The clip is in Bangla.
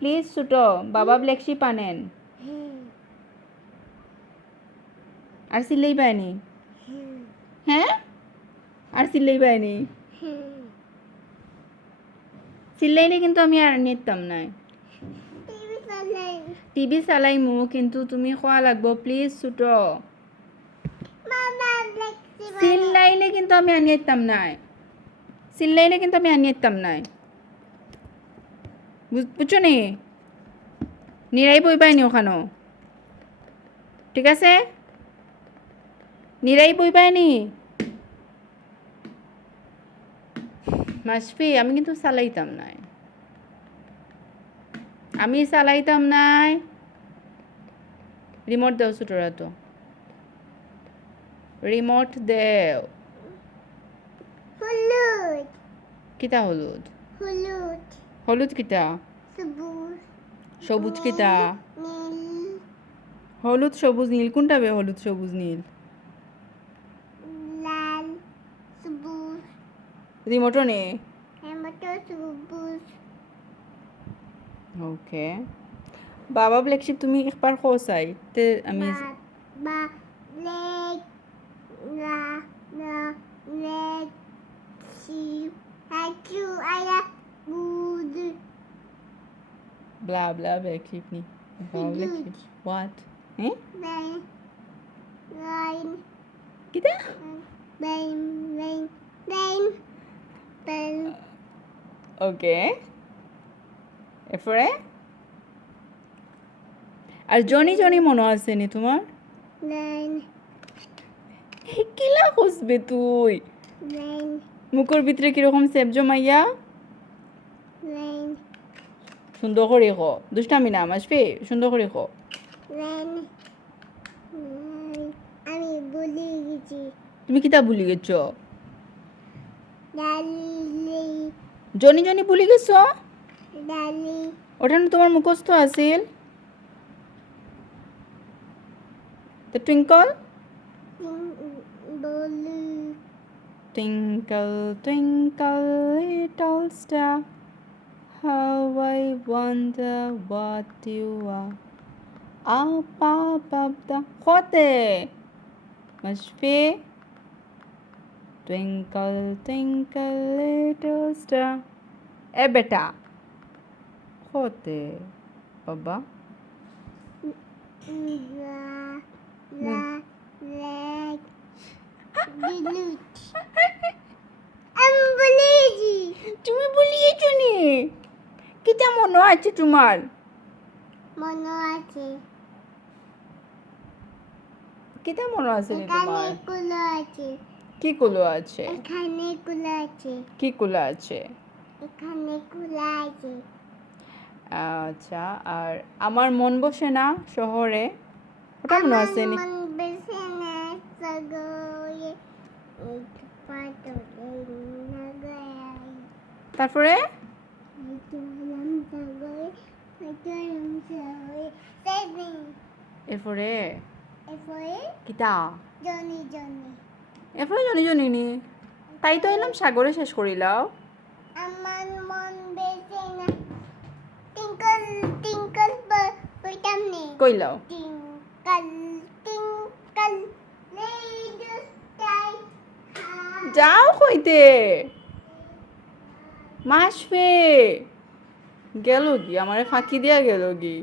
প্লিজ ছুটো বাবা ব্ল্যাক শিপ আনেন আর সিলেই পায়নি হ্যাঁ আর সিলেই পায়নি সিলাইলে কিন্তু আমি আর নিতাম না টিভি চালাইমু কিন্তু তুমি খোয়া লাগবো প্লিজ ছুটো সিলাইলে কিন্তু আমি আনিয়ে নাই সিলাইলে কিন্তু আমি আনিয়ে নাই বুঝছো নি নিরাই বই পাইনি ওখানো ঠিক আছে নিরাই বই পায়নি মাসফি আমি কিন্তু চালাইতাম নাই রিমোট দেও ছোটরা তো রিমোট দেও হলুদ কিতা হলুদ হলুদ হলুদ কিতা সবুজ সবুজ কিতা নীল হলুদ সবুজ নীল কোনটা বে হলুদ সবুজ নীল লাল সবুজ রিমোটও নে টমেটো সবুজ ওকে বাবা ব্ল্যাক শিপ তুমি একবার খোসাই তে আমি বা লেগ la la leg sheep hachu aya good blah blah black sheep নি বাবা ব্ল্যাক শিপ হোয়াট হ্যাঁ line line কিতা line ওকে এরপরে আর জনি জনি মনে আছে নি তোমার line কিলা খুঁজবে তুই line মুখের ভিতরে কিরকম সেপ জমাইয়া line সুন্দর করে খো দুষ্টামি না আসবে সুন্দর করে খো line আমি বলি গেছি তুমি কিতা ভুলি গেছ ডালি জনি জনি ভুলি গেছ ডালি ওটা না তোমার মুখস্থ আছিল তো টুইঙ্কল বলি Twinkle, twinkle, little star, how I wonder what you are. Up above the khote. Mashfi. Twinkle, twinkle, little star. Beta. Khote. Baba. la leg dilute বলেছি তুমি বলিয়েছো নি কিটা মনে আছে তোমার মনে আছে কিটা মনে আছে নি এখানে তোমার কুলো আছে কি কুলো আছে এখানে কুলো আছে কি কুলো আছে এখানে কুলো আছে আচ্ছা আর আমার মন বসে না শহরে ওটা মনে আছে নি মন বেশি না সগয়ে পাতো তারপরে এরপরে কিতা জনি জনি এরপরে জনি জনি নি তাই তো এলাম সাগরে শেষ করিলাও আমার মন বেশি না টিঙ্কল টিঙ্কল বইতাম নে কইলাও টিঙ্কল টিঙ্কল লিটল স্টার যাও কইতে মাসফে গেল কি আমারে ফাঁকি দিয়া গেল কি